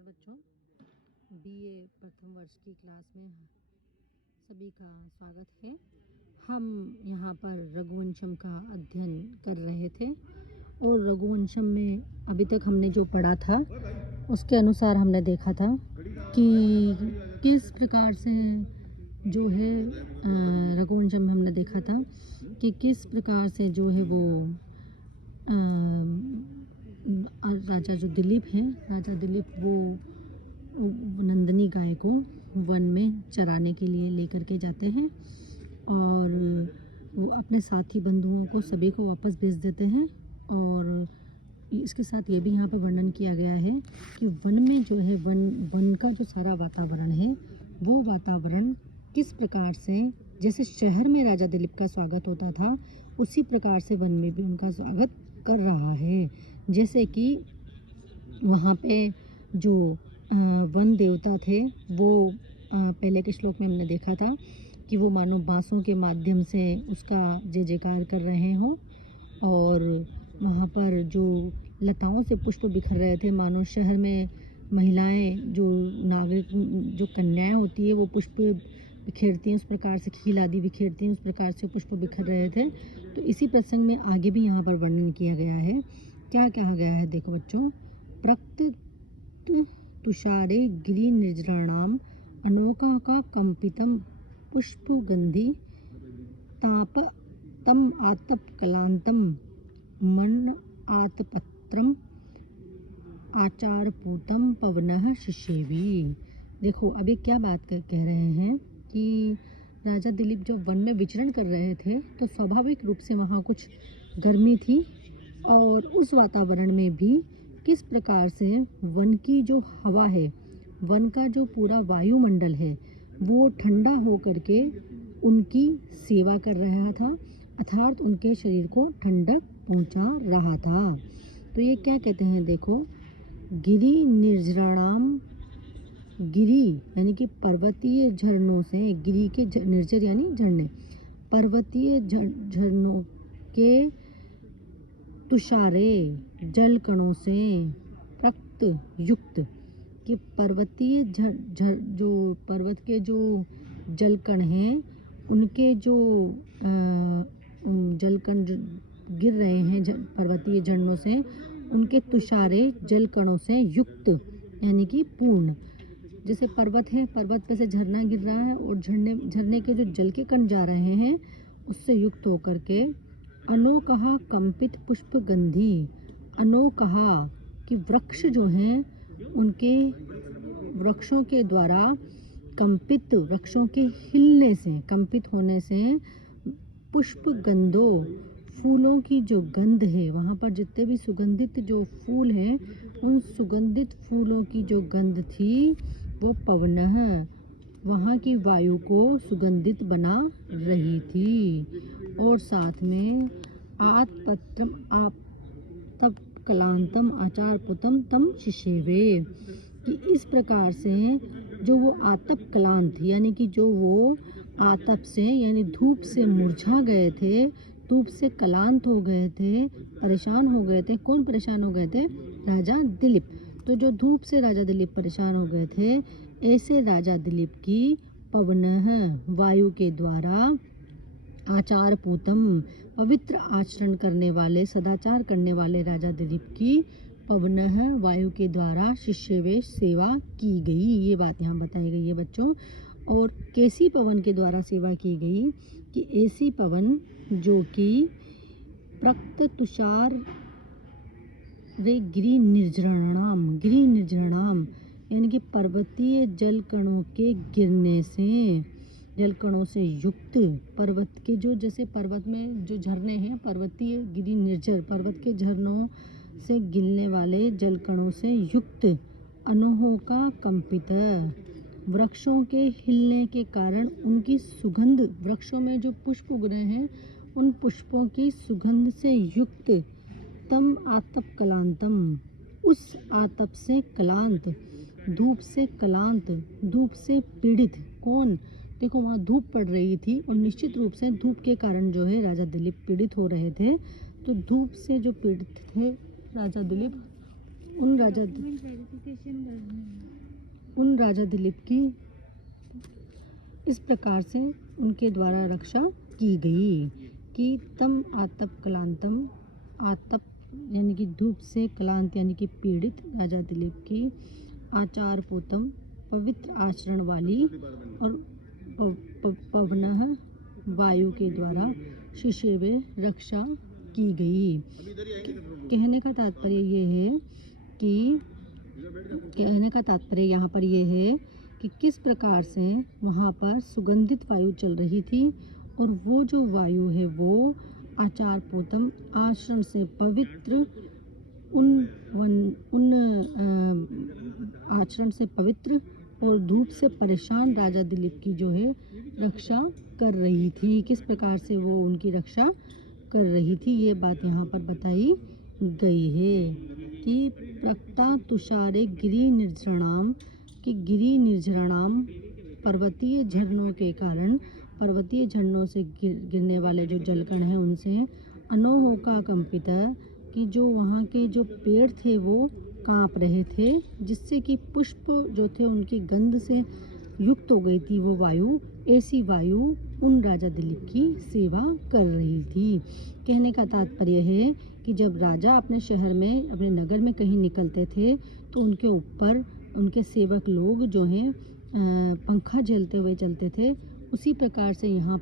नमस्कार बच्चों, बीए प्रथम वर्ष की क्लास में सभी का स्वागत है। हम यहाँ पर रघुवंशम का अध्ययन कर रहे थे और रघुवंशम में अभी तक हमने जो पढ़ा था उसके अनुसार हमने देखा था कि किस प्रकार से जो है रघुवंशम में हमने देखा था कि किस प्रकार से जो है वो राजा जो दिलीप हैं, राजा दिलीप वो नंदिनी गाय को वन में चराने के लिए लेकर के जाते हैं और वो अपने साथी बंधुओं को सभी को वापस भेज देते हैं। और इसके साथ ये भी यहाँ पे वर्णन किया गया है कि वन में जो है वन का जो सारा वातावरण है वो वातावरण किस प्रकार से, जैसे शहर में राजा दिलीप का स्वागत होता था उसी प्रकार से वन में भी उनका स्वागत कर रहा है। जैसे कि वहाँ पे जो वन देवता थे वो पहले के श्लोक में हमने देखा था कि वो मानो बांसों के माध्यम से उसका जय जयकार कर रहे हों और वहाँ पर जो लताओं से पुष्प बिखर रहे थे, मानो शहर में महिलाएं जो नागरिक जो कन्याएं होती है वो पुष्प बिखेरती हैं, उस प्रकार से खील आदि बिखेरती हैं, उस प्रकार से पुष्प बिखर रहे थे। तो इसी प्रसंग में आगे भी यहाँ पर वर्णन किया गया है। क्या कहा गया है देखो बच्चों, प्रक्त तुषारे गिरि निर्जराणाम अनोखा का कंपितम पुष्पगंधि ताप तम आतप कलांतम मन आतपत्रम आचारपूतम पवनः शिशेवी। देखो अभी क्या बात कह रहे हैं कि राजा दिलीप जब वन में विचरण कर रहे थे तो स्वाभाविक रूप से वहाँ कुछ गर्मी थी और उस वातावरण में भी किस प्रकार से वन की जो हवा है, वन का जो पूरा वायुमंडल है वो ठंडा हो करके उनकी सेवा कर रहा था, अर्थात उनके शरीर को ठंडक पहुंचा रहा था। तो ये क्या कहते हैं देखो, गिरि निर्जराणाम, गिरि यानी कि पर्वतीय झरनों से, गिरि के निर्जर यानी झरने, पर्वतीय झरनों के तुषारे जल कणों से प्रक्त युक्त, कि पर्वतीय जो पर्वत के जो जल कण हैं उनके जो जल कण गिर रहे हैं पर्वतीय झरनों से, उनके तुषारे जल कणों से युक्त यानी कि पूर्ण। जैसे पर्वत है, पर्वत पे से झरना गिर रहा है और झरने के जो जल के कण जा रहे हैं उससे युक्त होकर के अनोकहा कंपित पुष्पगंधि, अनोकहा कि वृक्ष जो हैं उनके वृक्षों के द्वारा कंपित, वृक्षों के हिलने से, कंपित होने से पुष्पगंधो, फूलों की जो गंध है, वहाँ पर जितने भी सुगंधित जो फूल हैं उन सुगंधित फूलों की जो गंध थी वो पवनः, वहाँ की वायु को सुगंधित बना रही थी। और साथ में आतपत्रम आतप कलांतम आचारपुतम तम शिशेवे, कि इस प्रकार से जो वो आतप कलांत यानी कि जो वो आतप से यानी धूप से मुरझा गए थे, धूप से कलांत हो गए थे, परेशान हो गए थे। कौन परेशान हो गए थे? राजा दिलीप। तो जो धूप से राजा दिलीप परेशान हो गए थे, ऐसे राजा दिलीप की पवनः वायु के द्वारा, आचार पूतम पवित्र आचरण करने वाले, सदाचार करने वाले राजा दिलीप की पवनः वायु के द्वारा शिष्यवेश सेवा की गई। ये बात यहाँ बताई गई है बच्चों। और कैसी पवन के द्वारा सेवा की गई, कि ऐसी पवन जो कि प्रक्त तुषार रे गिरि निर्जराणाम, गिरि निर्जराणाम यानी कि पर्वतीय जल कणों के गिरने से, जल कणों से युक्त, पर्वत के जो, जैसे पर्वत में जो झरने हैं, पर्वतीय गिरि निर्जर, पर्वत के झरनों से गिरने वाले जल कणों से युक्त, अनोहों का कंपित, वृक्षों के हिलने के कारण उनकी सुगंध, वृक्षों में जो पुष्प उग रहे हैं उन पुष्पों की सुगंध से युक्त, तम आतप कलांतम, उस आतप से कलांत, धूप से कलांत, धूप से पीड़ित। कौन? देखो वहाँ धूप पड़ रही थी और निश्चित रूप से धूप के कारण जो है राजा दिलीप पीड़ित हो रहे थे। तो धूप से जो पीड़ित थे राजा दिलीप, उन राजा दिलीप की इस प्रकार से उनके द्वारा रक्षा की गई कि तम आतप कलांतम, आतप यानी कि धूप से, कलांत यानी कि पीड़ित राजा दिलीप की आचार पोतम पवित्र आचरण वाली और पवनः वायु के द्वारा शिशेवे रक्षा की गई। कहने का तात्पर्य यहाँ पर ये है कि किस प्रकार से वहाँ पर सुगंधित वायु चल रही थी और वो जो वायु है वो आचार पोतम आचरण से पवित्र आचरण से पवित्र और धूप से परेशान राजा दिलीप की जो है रक्षा कर रही थी। किस प्रकार से वो उनकी रक्षा कर रही थी ये बात यहाँ पर बताई गई है कि प्रक्ता तुषारे गिरि निर्जराणाम, कि गिरि निर्जराणाम पर्वतीय झरनों के कारण, पर्वतीय झरनों से गिरने वाले जो जलकण हैं उनसे अनोहोका कंपित, कि जो वहाँ के जो पेड़ थे वो कांप रहे थे, जिससे कि पुष्प जो थे उनकी गंध से युक्त हो गई थी वो वायु। ऐसी वायु उन राजा दिलीप की सेवा कर रही थी। कहने का तात्पर्य है कि जब राजा अपने शहर में, अपने नगर में कहीं निकलते थे तो उनके ऊपर उनके सेवक लोग जो हैं पंखा झेलते हुए चलते थे। उसी प्रकार से यहाँ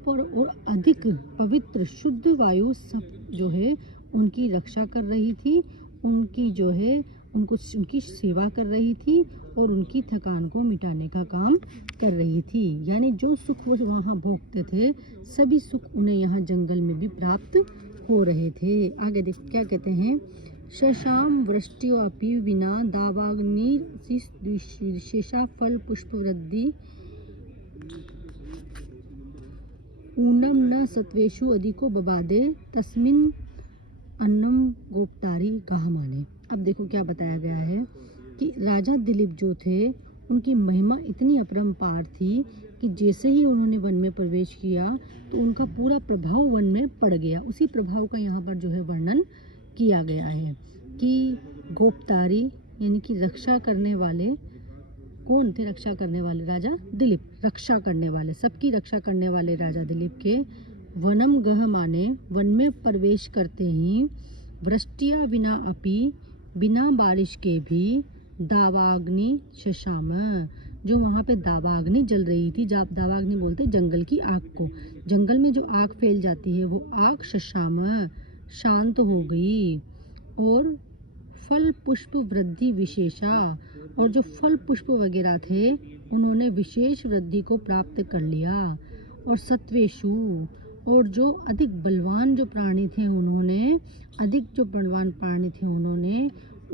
पर और अधिक पवित्र शुद्ध वायु सब जो है उनकी रक्षा कर रही थी, उनकी जो है उनकी सेवा कर रही थी और उनकी थकान को मिटाने का काम कर रही थी। यानी जो सुख वो वहाँ भोगते थे सभी सुख उन्हें यहाँ जंगल में भी प्राप्त हो रहे थे। आगे देख क्या कहते हैं, शशाम वृष्टियो अपि विना दावाग्नि शेषा फल पुष्प वृद्धि ऊनम न सत्वेषु अधिको बबादे तस्मिन अन्नम गोपतारी गाहमाने। अब देखो क्या बताया गया है कि राजा दिलीप जो थे उनकी महिमा इतनी अपरंपार थी कि जैसे ही उन्होंने वन में प्रवेश किया तो उनका पूरा प्रभाव वन में पड़ गया। उसी प्रभाव का यहाँ पर जो है वर्णन किया गया है कि गोपतारी यानी कि रक्षा करने वाले, कौन थे रक्षा करने वाले? राजा दिलीप, रक्षा करने वाले, सबकी रक्षा करने वाले राजा दिलीप के वनम गह माने वन में प्रवेश करते ही वृष्टिया विना अपि, बिना बारिश के भी दावाग्नि शशाम, जो वहाँ पे दावाग्नि जल रही थी, दावाग्नि बोलते जंगल की आग को, जंगल में जो आग फैल जाती है वो आग शशाम शांत हो गई और फल पुष्प वृद्धि विशेषा, और जो फल पुष्प वगैरह थे उन्होंने विशेष वृद्धि को प्राप्त कर लिया। और सत्वेषु, और जो अधिक बलवान जो प्राणी थे उन्होंने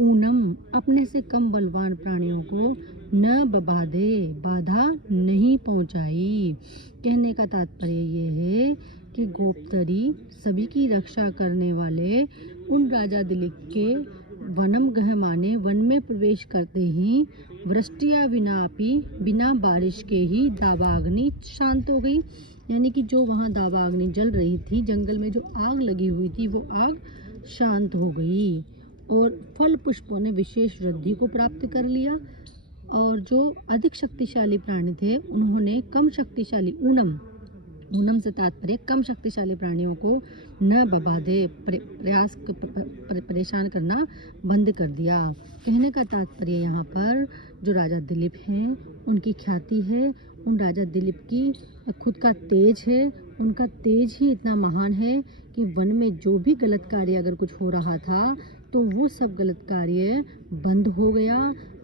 ऊनम, अपने से कम बलवान प्राणियों को न बबादे, बाधा नहीं पहुंचाई। कहने का तात्पर्य ये है कि गोपतरी सभी की रक्षा करने वाले उन राजा दिलीप के वनम गह माने वन में प्रवेश करते ही वृष्टिया विनापि, बिना बारिश के ही दावाग्नि शांत हो गई। यानी कि जो वहाँ दावाग्नि जल रही थी, जंगल में जो आग लगी हुई थी वो आग शांत हो गई और फल पुष्पों ने विशेष वृद्धि को प्राप्त कर लिया। और जो अधिक शक्तिशाली प्राणी थे उन्होंने कम शक्तिशाली, ऊनम से तात्पर्य कम शक्तिशाली प्राणियों को न बबादे, परेशान करना बंद कर दिया। कहने का तात्पर्य यहाँ पर जो राजा दिलीप हैं उनकी ख्याति है, उन राजा दिलीप की खुद का तेज है, उनका तेज ही इतना महान है कि वन में जो भी गलत कार्य अगर कुछ हो रहा था तो वो सब गलत कार्य बंद हो गया।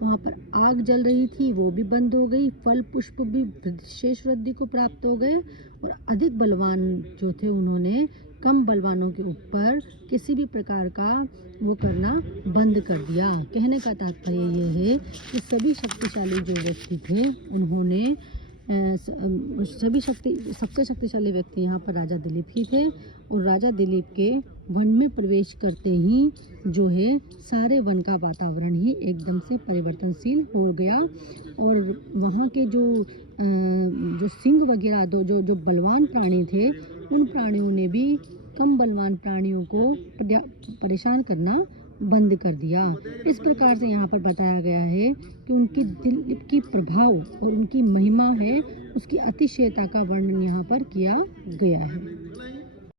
वहाँ पर आग जल रही थी वो भी बंद हो गई, फल पुष्प भी विशेष वृद्धि को प्राप्त हो गए और अधिक बलवान जो थे उन्होंने कम बलवानों के ऊपर किसी भी प्रकार का वो करना बंद कर दिया। कहने का तात्पर्य ये है कि सभी शक्तिशाली जो व्यक्ति थे उन्होंने सबसे शक्तिशाली व्यक्ति यहाँ पर राजा दिलीप ही थे और राजा दिलीप के वन में प्रवेश करते ही जो है सारे वन का वातावरण ही एकदम से परिवर्तनशील हो गया और वहाँ के जो सिंह वगैरह जो बलवान प्राणी थे उन प्राणियों ने भी कम बलवान प्राणियों को परेशान करना बंद कर दिया। इस प्रकार से यहाँ पर बताया गया है कि उनकी दिल की प्रभाव और उनकी महिमा है, उसकी अतिशयता का वर्णन यहाँ पर किया गया है।